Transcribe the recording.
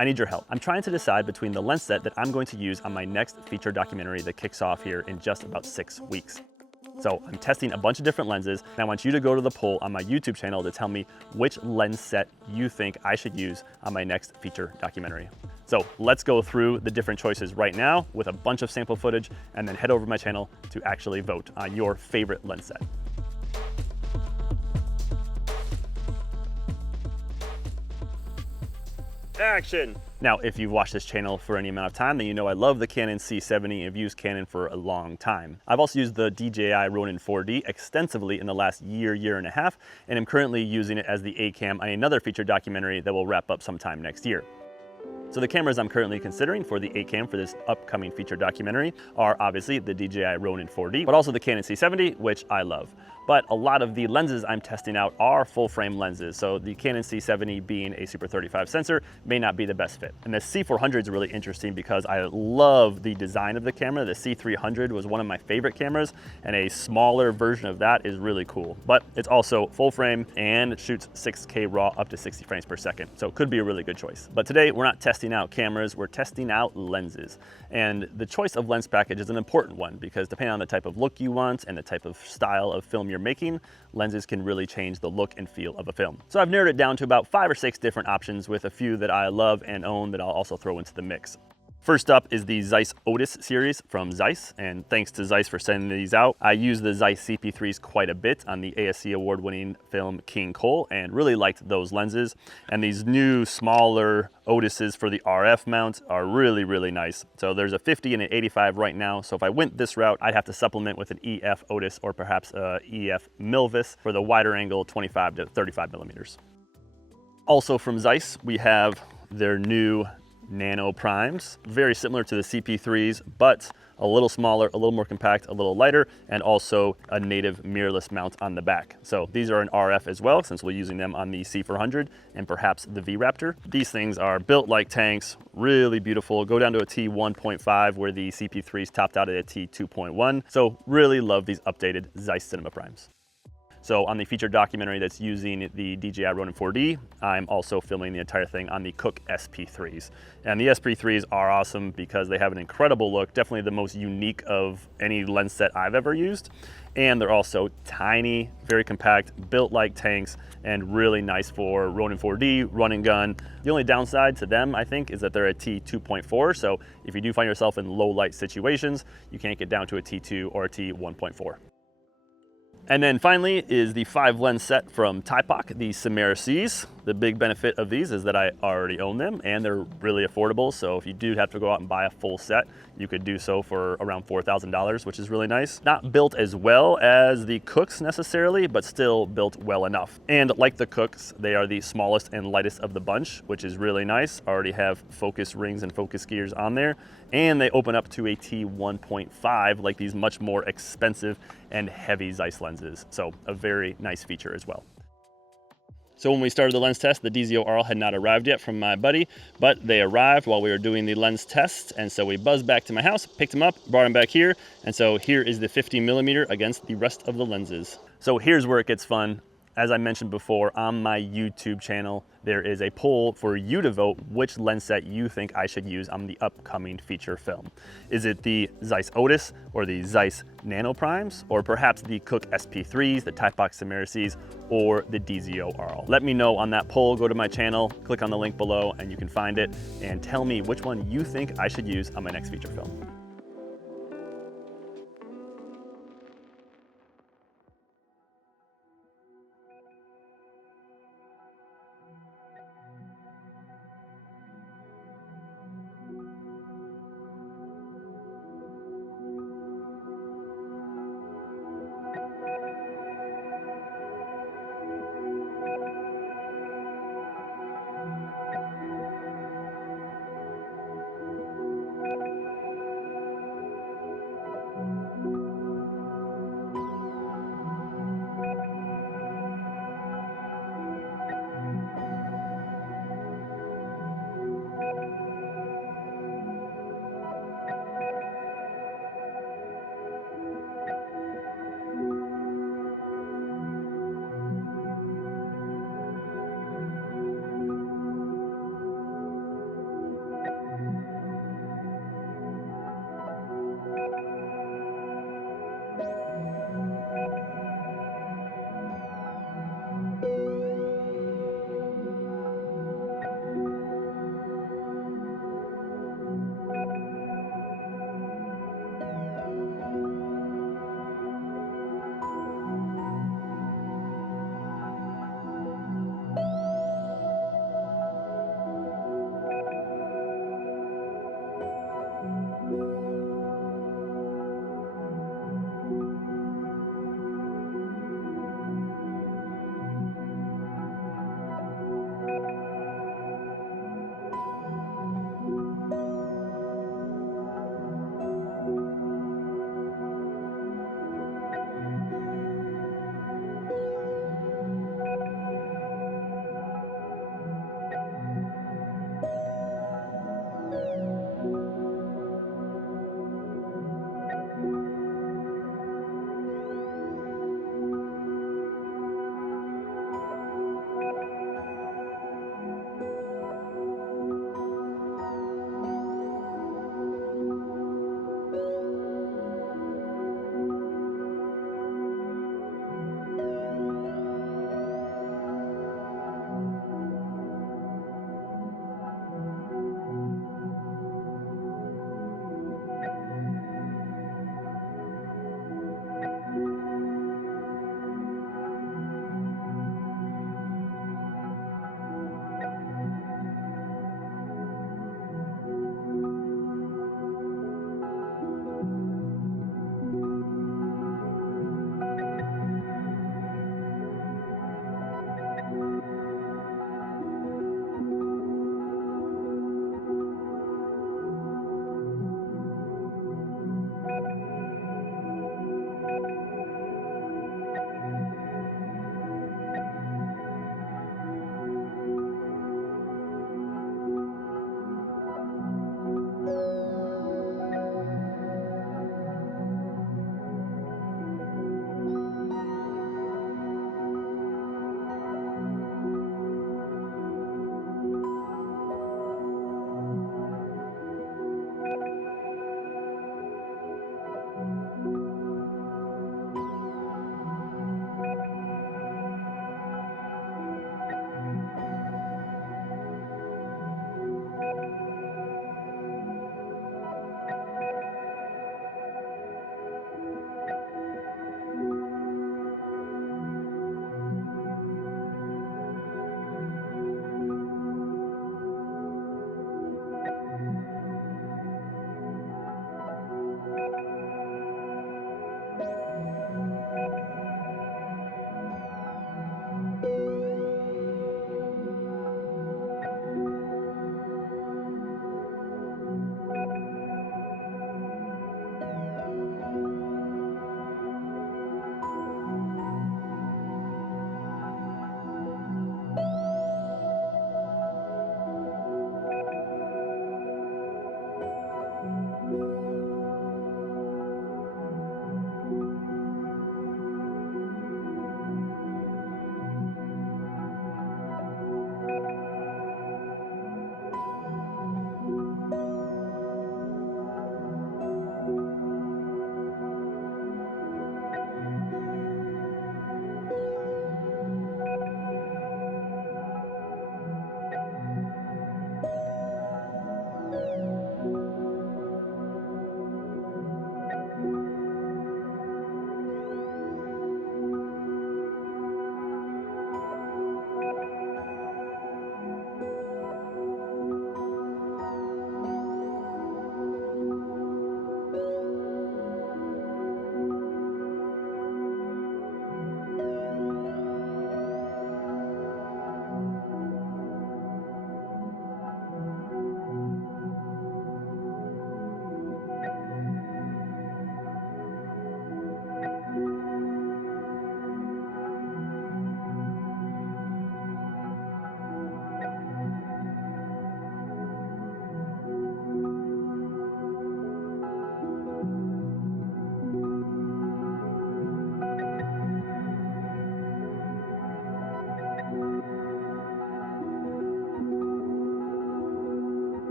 I need your help. I'm trying to decide between the lens set that I'm going to use on my next feature documentary that kicks off here in just about 6 weeks. So I'm testing a bunch of different lenses, and I want you to go to the poll on my YouTube channel to tell me which lens set you think I should use on my next feature documentary. So let's go through the different choices right now with a bunch of sample footage, and then head over to my channel to actually vote on your favorite lens set. Action! Now, if you've watched this channel for any amount of time, then you know I love the Canon C70 and have used Canon for a long time. I've also used the DJI Ronin 4D extensively in the last year and a half, and I'm currently using it as the A-cam on another feature documentary that will wrap up sometime next year. So the cameras I'm currently considering for the A-cam for this upcoming feature documentary are obviously the DJI Ronin 4D, but also the Canon C70, which I love. But a lot of the lenses I'm testing out are full frame lenses, so the Canon C70 being a Super 35 sensor may not be the best fit. And the C400 is really interesting because I love the design of the camera. The C300 was one of my favorite cameras, and a smaller version of that is really cool. But it's also full frame and it shoots 6K RAW up to 60 frames per second, so it could be a really good choice. But today we're not testing out cameras, we're testing out lenses. And the choice of lens package is an important one because depending on the type of look you want and the type of style of film you're making, lenses can really change the look and feel of a film. So I've narrowed it down to about 5 or 6 different options with a few that I love and own that I'll also throw into the mix. First up is the Zeiss Otus series from Zeiss, and thanks to Zeiss for sending these out. I use the Zeiss CP3s quite a bit on the ASC award-winning film King Cole and really liked those lenses. And these new smaller Otuses for the RF mount are really nice. So there's a 50 and an 85 right now, so if I went this route, I'd have to supplement with an EF Otus or perhaps a EF Milvis for the wider angle 25 to 35 millimeters. Also from Zeiss, we have their new Nano Primes, very similar to the CP3s, but a little smaller, a little more compact, a little lighter, and also a native mirrorless mount on the back. So these are an RF as well, since we're using them on the C400 and perhaps the V-Raptor. These things are built like tanks, really beautiful. Go down to a T1.5 where the CP3s topped out at a T2.1. So really love these updated Zeiss Cinema Primes. So on the feature documentary that's using the DJI Ronin 4D, I'm also filming the entire thing on the Cooke SP3s. And the SP3s are awesome because they have an incredible look, definitely the most unique of any lens set I've ever used. And they're also tiny, very compact, built like tanks, and really nice for Ronin 4D, run and gun. The only downside to them, I think, is that they're a T2.4, so if you do find yourself in low light situations, you can't get down to a T2 or a T1.4. And then finally is the 5 lens set from Thypoch, the Simera-Cs. The big benefit of these is that I already own them and they're really affordable. So if you do have to go out and buy a full set, you could do so for around $4,000, which is really nice. Not built as well as the Cookes necessarily, but still built well enough. And like the Cookes, they are the smallest and lightest of the bunch, which is really nice. Already have focus rings and focus gears on there. And they open up to a T1.5 like these much more expensive and heavy Zeiss lenses. So a very nice feature as well. So when we started the lens test, the DZO Arles had not arrived yet from my buddy, but they arrived while we were doing the lens test. And so we buzzed back to my house, picked them up, brought them back here. And so here is the 50mm against the rest of the lenses. So here's where it gets fun. As I mentioned before, on my YouTube channel, there is a poll for you to vote which lens set you think I should use on the upcoming feature film. Is it the Zeiss Otus or the Zeiss Nano Primes, or perhaps the Cooke SP3s, the Thypoch Simera-Cs, or the DZO Arles? Let me know on that poll. Go to my channel, click on the link below, and you can find it, and tell me which one you think I should use on my next feature film.